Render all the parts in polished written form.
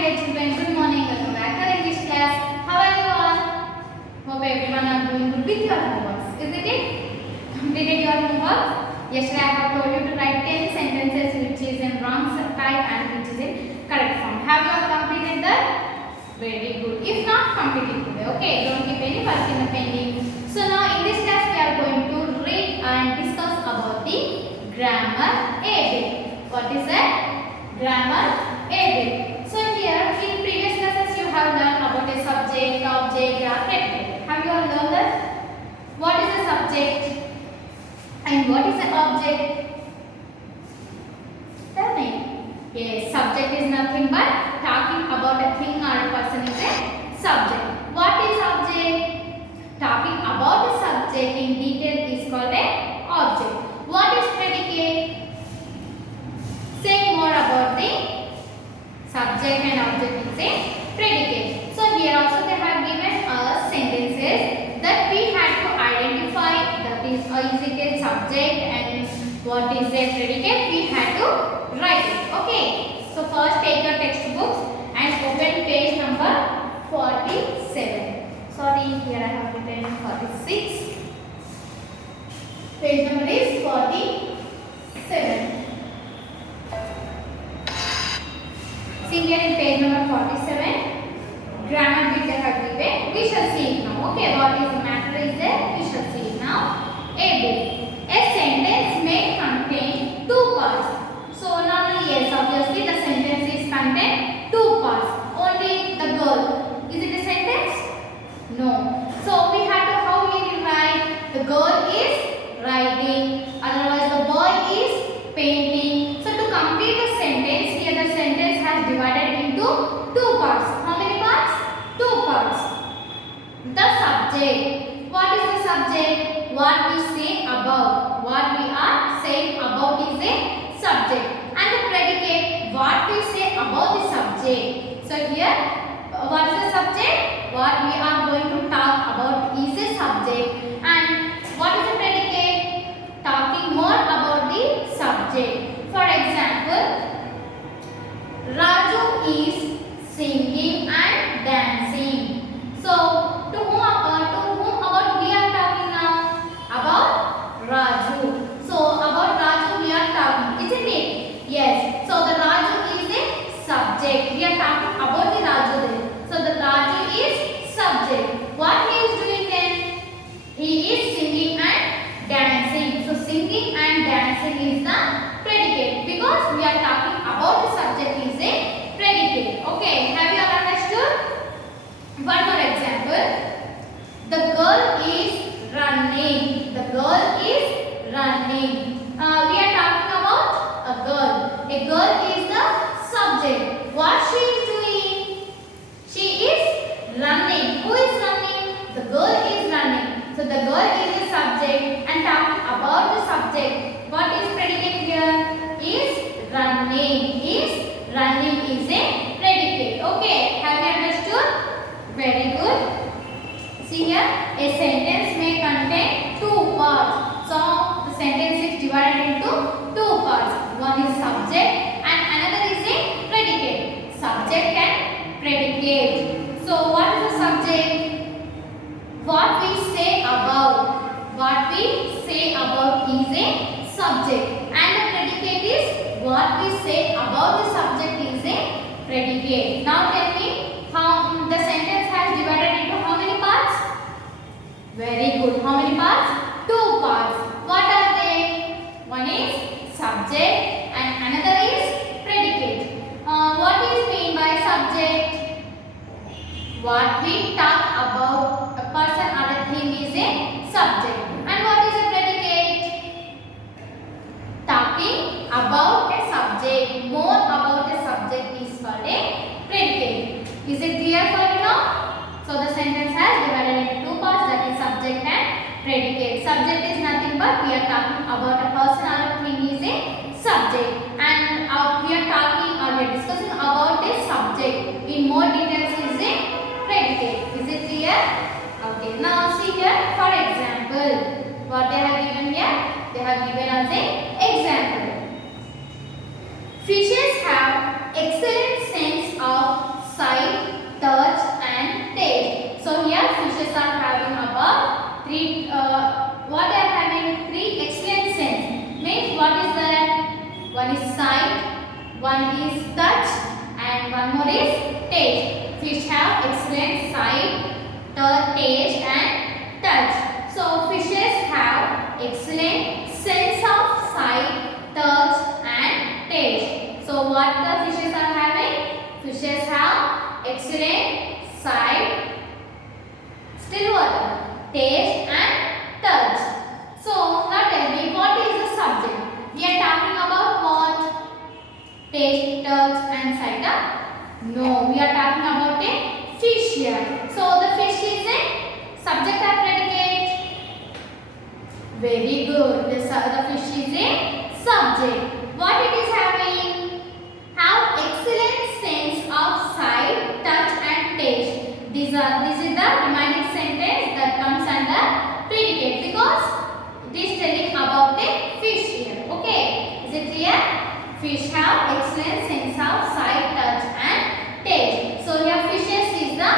dear children, good morning. Welcome back to our English class. How are you all? Hope everyone are doing good with your homeworks. Isn't it? Completed your homework? Yesterday I have told you to write 10 sentences which is in wrong type and which is in correct form. Have you all completed that? Very good. If not, complete it today. Okay, don't keep any work in the pending. So now in this class we are going to read and discuss about the grammar A bit. What is that? Grammar A bit. So here in previous lessons you have learned about a subject, object, verb, predicate. Have you all learned that? What is a subject and what is an object? Tell me. Yes, subject is nothing but talking about a thing or a person is a subject. What is object? Talking about a subject in detail is called a object. What is predicate? Say more about the subject and object is a predicate. So here also they have given us sentences that we had to identify, that is it a subject and what is a predicate, we had to write it. Okay. So first take your textbooks and open page number 47. Sorry, here I have written 46. Page number is 47. See here in page number 47, grammar bit they have given. We shall see it now. Okay, what is the matter is there? We shall see it now. A bit. A sentence may contain two parts. So normally yes, obviously the sentence is contain two parts. Only the girl. Is it a sentence? No. So we have to how we will write? The girl is writing. Otherwise the boy is painting. So to complete the sentence, here the sentence has divided into two parts. How many parts? Two parts. The subject. What is the subject? What we say about. What we are saying about is a subject. And the predicate. What we say about the subject. So here, what is the subject? What we are going to talk about is a subject. And what is the predicate? Talking more about the subject. For example, Raju is singing and dancing. So, to whom about we are talking now? About Raju. So, about Raju we are talking, isn't it? Yes. So, the Raju is a subject. We are talking about the Raju then. So, the Raju is subject. What he is doing then? He is singing and dancing. So, singing and dancing is the predicate because we are talking about the subject is a predicate. Okay, have you all understood? One more example. The girl is running. The girl is running. We are talking about a girl. A girl is the subject. What she is doing? She is running. Who is running? The girl is running. So the girl is the subject and talking about the subject. What is predicate here? Is running. Is running is a predicate. Okay, have you understood? Very good. See here, a sentence may contain two parts. So the sentence is divided into two parts. One is subject and another is a predicate. Subject and predicate. So what is the subject? What we say about. What we say about is a subject. And the predicate is what we say about the subject is a predicate. Now tell me how the sentence has divided into how many parts? Very good. How many parts? Two parts. What are they? One is subject and another is predicate. What is mean by subject? What we talk about a person or a thing is a subject. And what is a predicate? Talking about a subject. More about a subject is called a predicate. Is it clear for you now? So the sentence has divided into two parts, that is subject and predicate. Subject is nothing but we are talking about a person or a thing is a subject. And we are talking or we are discussing about a subject. In more details is a predicate. Is it clear? Okay. Now see here, for example, what they have given here? They have given us an example. Fishes have excellent sense of one more is taste. Fish have excellent sight, taste and touch. So fishes have excellent sense of sight, touch and taste. So what the fishes are having? Fishes have excellent sight, still what? Taste and touch. So now tell me, what is the subject? We are talking about what? Taste, touch and sight? No, we are talking about a fish here. So the fish is a subject or predicate? Very good. The fish is a subject. What it is having? Have excellent sense of sight, touch and taste. This is the remaining sentence that comes under predicate because it is telling about a fish here. Okay, is it clear? Fish have excellent sense of sight, touch and taste. So here fishes is the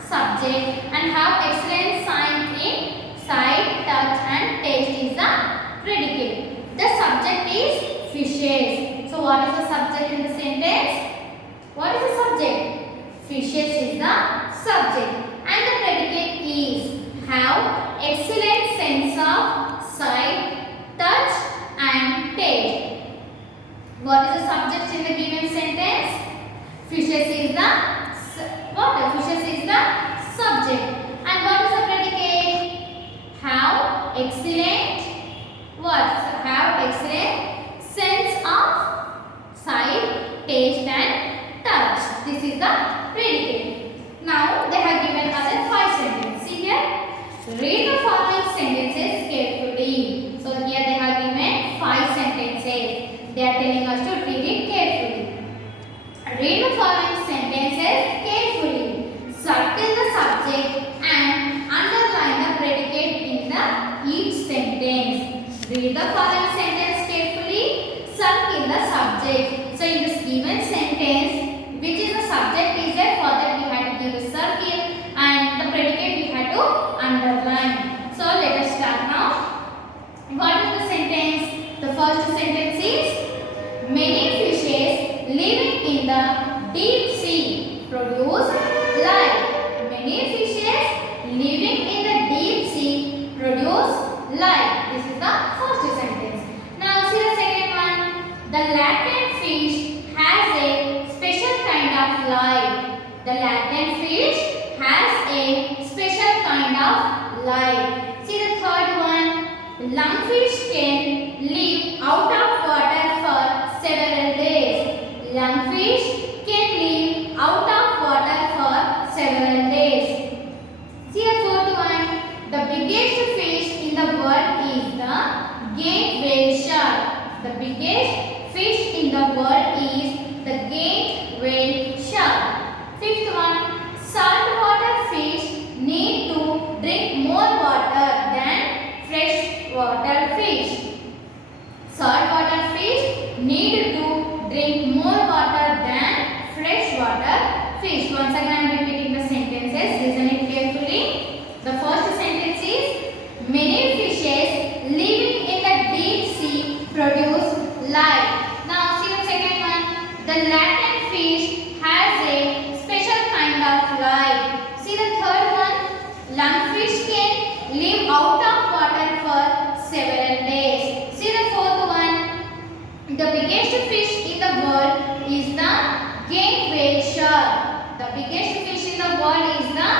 subject and have excellent sight in sight, touch and taste is the predicate. The subject is fishes. So what is the subject in the sentence? What is the subject? Fishes is the subject and the predicate is have excellent sense of sight, touch and taste. What is the subject in the given sentence? Fishes is the what? Fishes is the subject. And what is the predicate? Have excellent what? Have excellent sense of sight, taste and touch. This is the predicate. Now they have given us a 5 sentences. See here. Read the following sentences carefully. So here they have given 5 sentences. They are telling us to read it carefully. Read the following sentences carefully. Circle the subject and underline the predicate in the each sentence. Read the following sentence carefully. Circle the subject. So in this given sentence, which is the subject is there, for that we had to give a circle and the predicate we had to underline. So let us start now. What is the sentence? The first sentence is many fishes living in the deep sea produce light. Many fishes living in the deep sea produce light. This is the first sentence. Now see the second one. The latent fish has a special kind of light. The latent fish has a special kind of light. See the third one. Lungfish can live out of water for several days. Lungfish can live out of water for several days. See the fourth one. The biggest fish in the world is the gate whale shark. The biggest fish in the world is the gate whale shark. Fifth one. Saltwater fish need to drink more water than freshwater fish. Saltwater fish need to drink more water than freshwater fish. Once again I am repeating the sentences. Listen it carefully. The first sentence is many fishes living in the deep sea produce light. Now see the second one. The latent fish has a special kind of light. See the third one. Lungfish can live out of water for several days. See the fourth one. The biggest fish in the world is the gate whale shark. The biggest fish in the world is the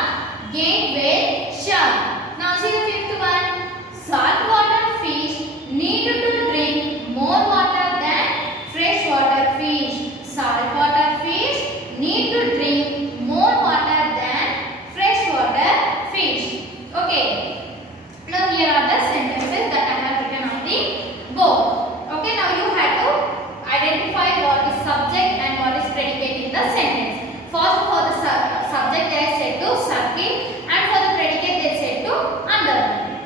gate whale shark. Now see the fifth one. Saltwater fish need to drink more water than freshwater fish. Saltwater fish need to drink more water than freshwater fish. Okay. Now here are the sentences that I have written on the board. Okay. Now you have to identify what is subject and what is predicate in the sentence. First for the subject they said to circle and for the predicate they said to underline.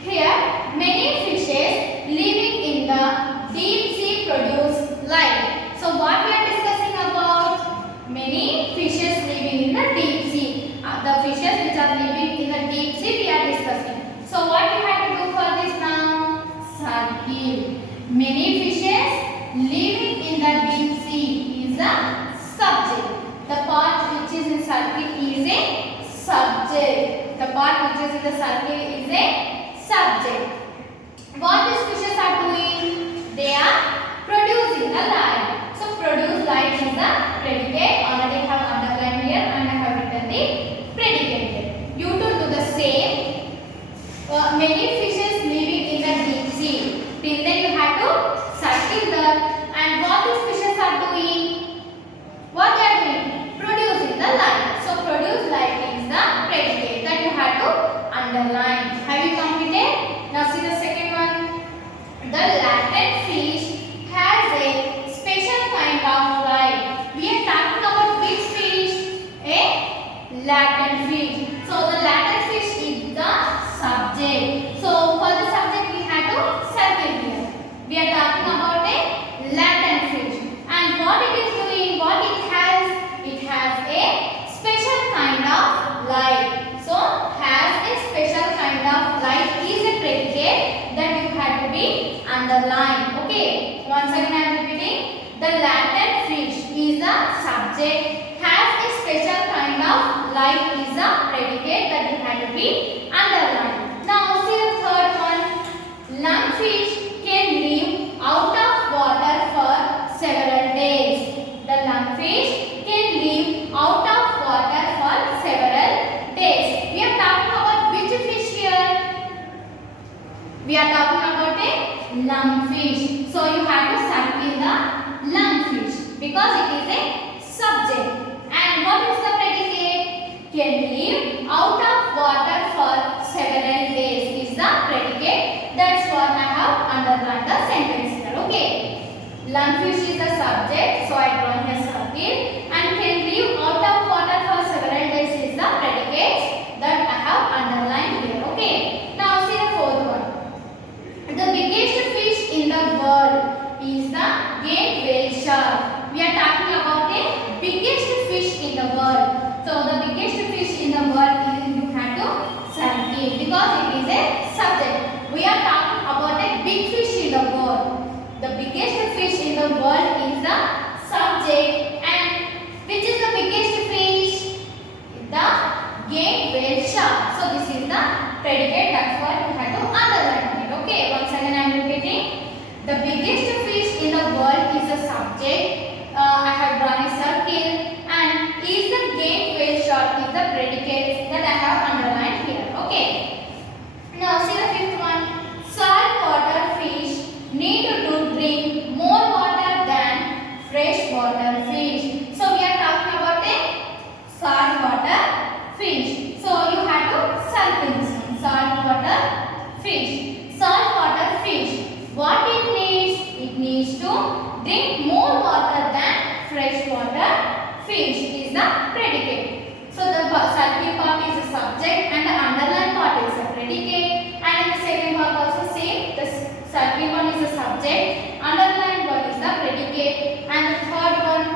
Here many fishes living in the deep sea produce light. So what we are discussing about? Many fishes living in the deep sea. The fishes which are living in the deep sea we are discussing. So what we have to do for this now? Circle. Many fishes living in the deep sea is the subject. what which is in the circle is a subject. What these fishes are doing? They are producing a light. So produce light is the predicate. Already have underlined here and I have written the predicate here. You to do the same. Many fishes living in the deep sea. Till then you have to circle that. And what these fishes are doing? What they are doing? Producing the light. So produce light is the predicate that you have to underline. Have you completed? Now see the second one. The latent fish has a special kind of light. We are talking about which fish? A latent fish. So the latent fish is the subject. So for the subject we have to circle here. We are talking about a latent fish. And what it is doing? What it has? It has a special kind of light. So has a special kind of light is a predicate that you have to be underlined. Okay. Once again I am repeating. The latent fish is the subject. Has a special kind of light is a predicate that you have to be underlined. Now see the third one. Lungfish can live out of water for several days. The lungfish can live out of water for several days. We are talking about which fish here? We are talking about a lungfish. So you have to circle the lungfish because it is a subject. And what is the predicate? Can live out of water for several days is the predicate. That's what I have underlined the sentence here. Okay. Lungfish is the subject. So I draw here circle. And can live out of water for several days is the predicate that I have underlined here. Okay. Now see the fourth one. The biggest fish in the world is the Gate whale shark. We are talking about the biggest fish in the world. So the biggest fish in the world is you have to circle because it is a subject. We are talking about a big fish in the world. The biggest fish in the world is the subject. And which is the biggest fish? The Gate whale shark. So this is the predicate. That's what you have to underline it. Okay. Once again I am repeating. The biggest fish in the world is the subject. I have drawn a circle. And is the Gate whale shark is the predicate that I have underlined here. Okay. Now see the fifth one. Saltwater fish need to drink more water than freshwater fish. So we are talking about a saltwater fish. So you have to circle this one. Saltwater fish. Saltwater fish. What it needs? It needs to drink more water than freshwater fish is the predicate. So the circle part is the subject and the underline part is the predicate. And in the second part also same. The circle one is the subject, underline one is the predicate, and the third one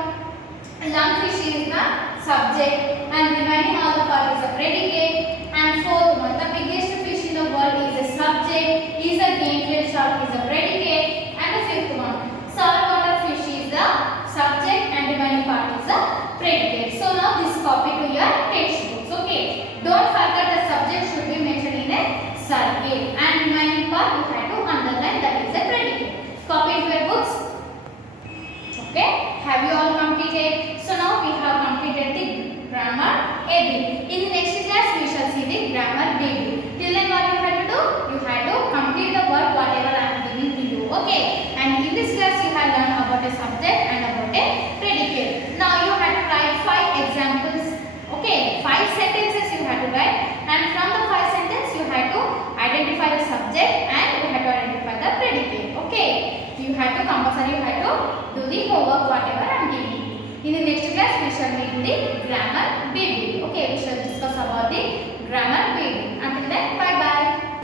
lungfish is the subject, and remaining all the part is the predicate. And fourth one, the biggest fish in the world is the subject, is a Gate whale shark is the predicate, and the fifth one, saltwater fish is the subject and remaining part is the predicate. So now this copy to your textbooks. Okay. Don't forget the subject should be mentioned in a circle and remaining part you have to underline that is a predicate. Copy to your books. Okay. Have you all completed? So now we have completed the grammar AB. In the next class we shall see the grammar BB. Till then what you have to do? You have to complete the work whatever I am giving to you. Okay. And in this class you have learned about a subject and about a predicate. Now you have to write 5 examples. Okay. 5 sentences you have to write. And from the 5 sentences you have to identify the subject and you have to identify the predicate. Okay. You have to compulsory you have to do the homework whatever I am giving you. In the next class we shall meet the grammar BB. Okay. We shall discuss about the grammar